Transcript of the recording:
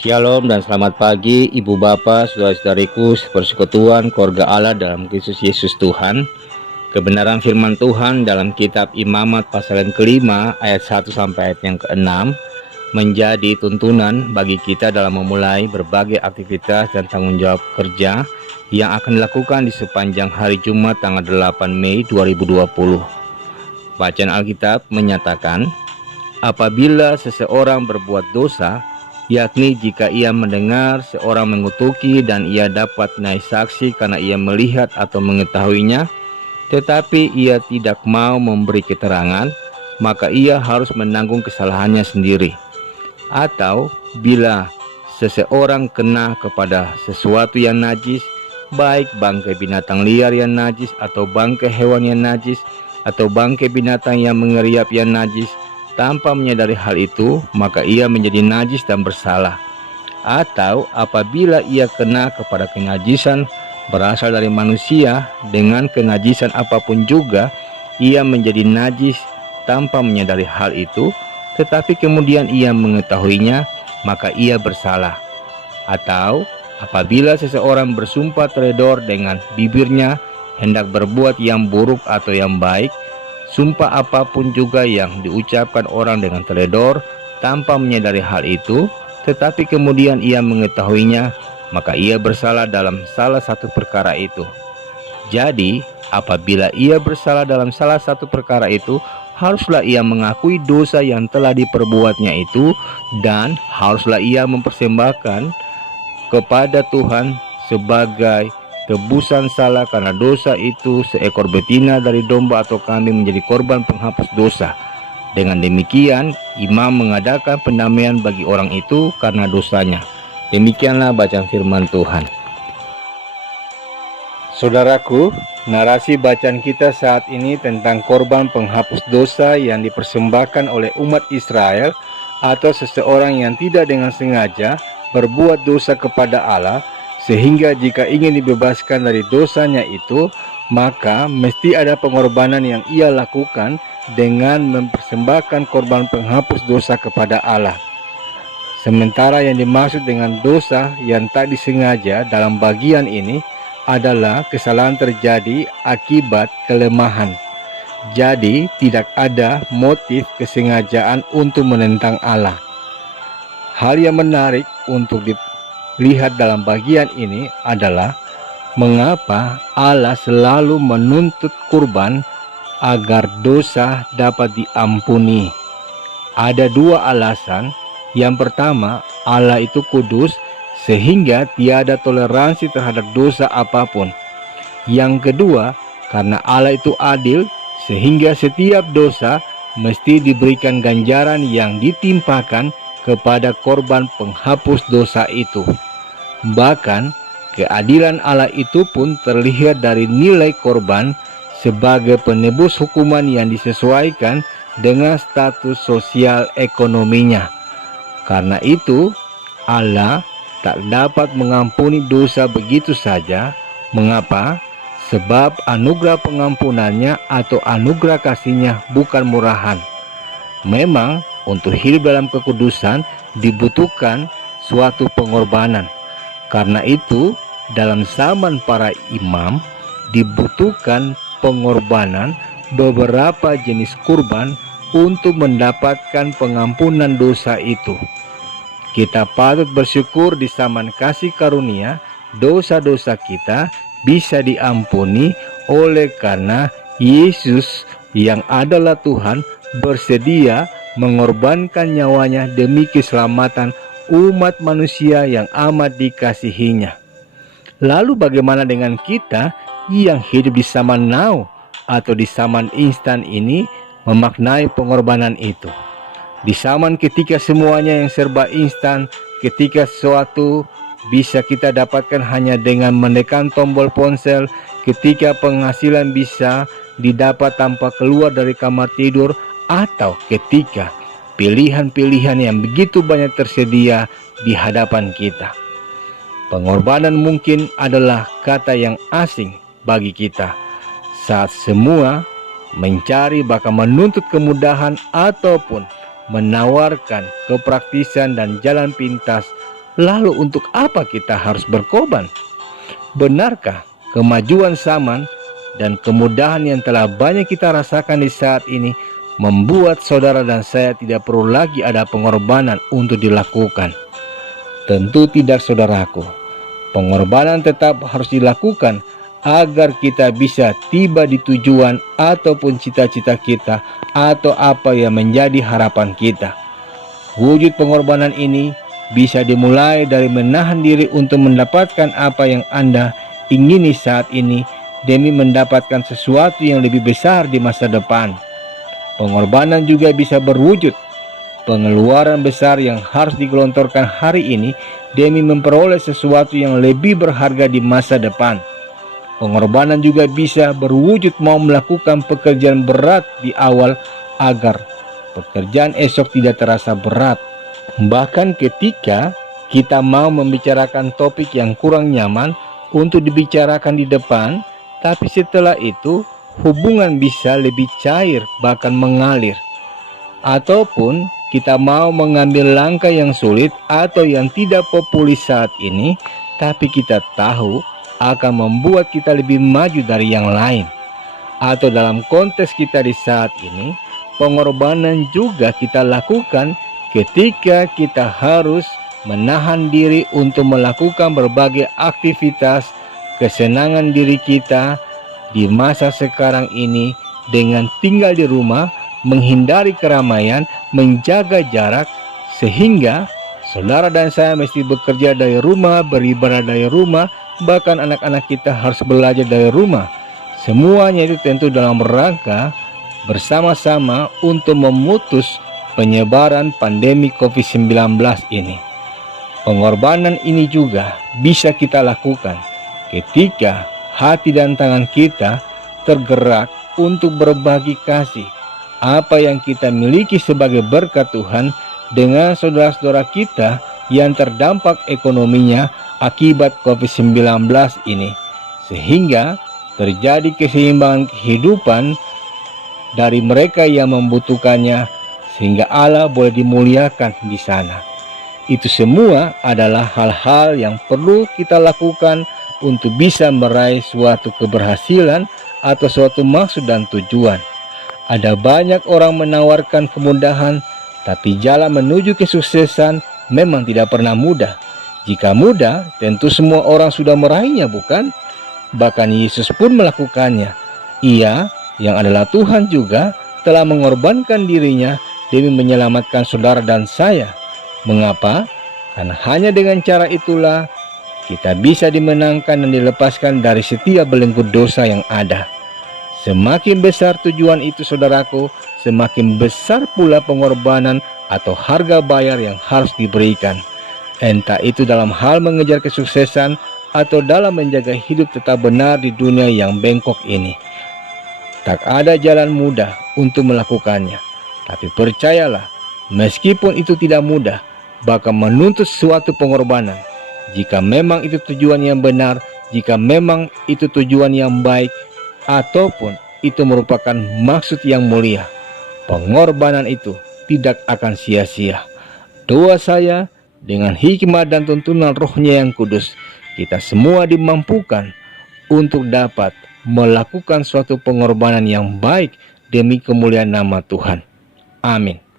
Shalom dan selamat pagi Ibu Bapak, saudara-saudariku, persekutuan keluarga Allah dalam Kristus Yesus Tuhan. Kebenaran firman Tuhan dalam kitab Imamat pasal yang kelima ayat 1 sampai ayat yang ke-6 menjadi tuntunan bagi kita dalam memulai berbagai aktivitas dan tanggung jawab kerja yang akan dilakukan di sepanjang hari Jumat tanggal 8 Mei 2020. Bacaan Alkitab menyatakan, apabila seseorang berbuat dosa, yakni jika ia mendengar seorang mengutuki dan ia dapat naik saksi karena ia melihat atau mengetahuinya, tetapi ia tidak mau memberi keterangan, maka ia harus menanggung kesalahannya sendiri. Atau bila seseorang kena kepada sesuatu yang najis, baik bangkai binatang liar yang najis, atau bangkai hewan yang najis, atau bangkai binatang yang mengeriap yang najis, tanpa menyadari hal itu, maka ia menjadi najis dan bersalah. Atau apabila ia kena kepada kenajisan berasal dari manusia, dengan kenajisan apapun juga, ia menjadi najis tanpa menyadari hal itu, tetapi kemudian ia mengetahuinya, maka ia bersalah. Atau apabila seseorang bersumpah teledor dengan bibirnya hendak berbuat yang buruk atau yang baik, sumpah apapun juga yang diucapkan orang dengan teledor tanpa menyadari hal itu, tetapi kemudian ia mengetahuinya, maka ia bersalah dalam salah satu perkara itu. Jadi, apabila ia bersalah dalam salah satu perkara itu, haruslah ia mengakui dosa yang telah diperbuatnya itu, dan haruslah ia mempersembahkan kepada Tuhan sebagai tebusan salah karena dosa itu seekor betina dari domba atau kambing menjadi korban penghapus dosa. Dengan demikian, imam mengadakan pendamaian bagi orang itu karena dosanya. Demikianlah bacaan firman Tuhan. Saudaraku, narasi bacaan kita saat ini tentang korban penghapus dosa yang dipersembahkan oleh umat Israel atau seseorang yang tidak dengan sengaja berbuat dosa kepada Allah, sehingga jika ingin dibebaskan dari dosanya itu, maka mesti ada pengorbanan yang ia lakukan dengan mempersembahkan korban penghapus dosa kepada Allah. Sementara yang dimaksud dengan dosa yang tak disengaja dalam bagian ini adalah kesalahan terjadi akibat kelemahan. Jadi tidak ada motif kesengajaan untuk menentang Allah. Hal yang menarik untuk dilihat dalam bagian ini adalah mengapa Allah selalu menuntut kurban agar dosa dapat diampuni. Ada dua alasan. Yang pertama, Allah itu kudus sehingga tiada toleransi terhadap dosa apapun. Yang kedua, karena Allah itu adil sehingga setiap dosa mesti diberikan ganjaran yang ditimpakan kepada korban penghapus dosa itu. Bahkan keadilan Allah itu pun terlihat dari nilai korban sebagai penebus hukuman yang disesuaikan dengan status sosial ekonominya. Karena itu, Allah tak dapat mengampuni dosa begitu saja. Mengapa? Sebab anugerah pengampunannya atau anugerah kasihnya bukan murahan. Memang untuk hidup dalam kekudusan dibutuhkan suatu pengorbanan. Karena itu, dalam zaman para imam dibutuhkan pengorbanan beberapa jenis kurban untuk mendapatkan pengampunan dosa itu. Kita patut bersyukur di zaman kasih karunia, dosa-dosa kita bisa diampuni oleh karena Yesus yang adalah Tuhan bersedia mengorbankan nyawanya demi keselamatan umat manusia yang amat dikasihinya. Lalu bagaimana dengan kita yang hidup di zaman now atau di zaman instan ini memaknai pengorbanan itu? Di zaman ketika semuanya yang serba instan, ketika sesuatu bisa kita dapatkan hanya dengan menekan tombol ponsel, ketika penghasilan bisa didapat tanpa keluar dari kamar tidur, atau ketika pilihan-pilihan yang begitu banyak tersedia di hadapan kita. Pengorbanan mungkin adalah kata yang asing bagi kita saat semua mencari bahkan menuntut kemudahan ataupun menawarkan kepraktisan dan jalan pintas lalu untuk apa kita harus berkorban? Benarkah kemajuan zaman dan kemudahan yang telah banyak kita rasakan di saat ini membuat saudara dan saya tidak perlu lagi ada pengorbanan untuk dilakukan? Tentu tidak, saudaraku. Pengorbanan tetap harus dilakukan agar kita bisa tiba di tujuan ataupun cita-cita kita atau apa yang menjadi harapan kita. Wujud pengorbanan ini bisa dimulai dari menahan diri untuk mendapatkan apa yang Anda ingini saat ini demi mendapatkan sesuatu yang lebih besar di masa depan. Pengorbanan juga bisa berwujud pengeluaran besar yang harus digelontorkan hari ini demi memperoleh sesuatu yang lebih berharga di masa depan. Pengorbanan juga bisa berwujud mau melakukan pekerjaan berat di awal agar pekerjaan esok tidak terasa berat. Bahkan ketika kita mau membicarakan topik yang kurang nyaman untuk dibicarakan di depan, tapi setelah itu hubungan bisa lebih cair bahkan mengalir. Ataupun kita mau mengambil langkah yang sulit atau yang tidak populer saat ini, tapi kita tahu akan membuat kita lebih maju dari yang lain. Atau dalam konteks kita di saat ini, pengorbanan juga kita lakukan ketika kita harus menahan diri untuk melakukan berbagai aktivitas kesenangan diri kita di masa sekarang ini dengan tinggal di rumah, menghindari keramaian, menjaga jarak, sehingga saudara dan saya mesti bekerja dari rumah, beribadah dari rumah, bahkan anak-anak kita harus belajar dari rumah. Semuanya itu tentu dalam rangka bersama-sama untuk memutus penyebaran pandemi COVID-19 ini. Pengorbanan ini juga bisa kita lakukan ketika hati dan tangan kita tergerak untuk berbagi kasih apa yang kita miliki sebagai berkat Tuhan dengan saudara-saudara kita yang terdampak ekonominya akibat COVID-19 ini, sehingga terjadi keseimbangan kehidupan dari mereka yang membutuhkannya, sehingga Allah boleh dimuliakan di sana. Itu semua adalah hal-hal yang perlu kita lakukan untuk bisa meraih suatu keberhasilan atau suatu maksud dan tujuan. Ada banyak orang menawarkan kemudahan, tapi jalan menuju kesuksesan memang tidak pernah mudah. Jika mudah, tentu semua orang sudah meraihnya, bukan? Bahkan Yesus pun melakukannya. Ia, yang adalah Tuhan juga, telah mengorbankan dirinya demi menyelamatkan saudara dan saya. Mengapa? Karena hanya dengan cara itulah kita bisa dimenangkan dan dilepaskan dari setiap belenggu dosa yang ada. Semakin besar tujuan itu, saudaraku, semakin besar pula pengorbanan atau harga bayar yang harus diberikan. Entah itu dalam hal mengejar kesuksesan atau dalam menjaga hidup tetap benar di dunia yang bengkok ini. Tak ada jalan mudah untuk melakukannya. Tapi percayalah, meskipun itu tidak mudah, bahkan menuntut suatu pengorbanan. Jika memang itu tujuan yang benar, jika memang itu tujuan yang baik, ataupun itu merupakan maksud yang mulia, pengorbanan itu tidak akan sia-sia. Doa saya, dengan hikmat dan tuntunan Roh-Nya yang kudus, kita semua dimampukan untuk dapat melakukan suatu pengorbanan yang baik demi kemuliaan nama Tuhan. Amin.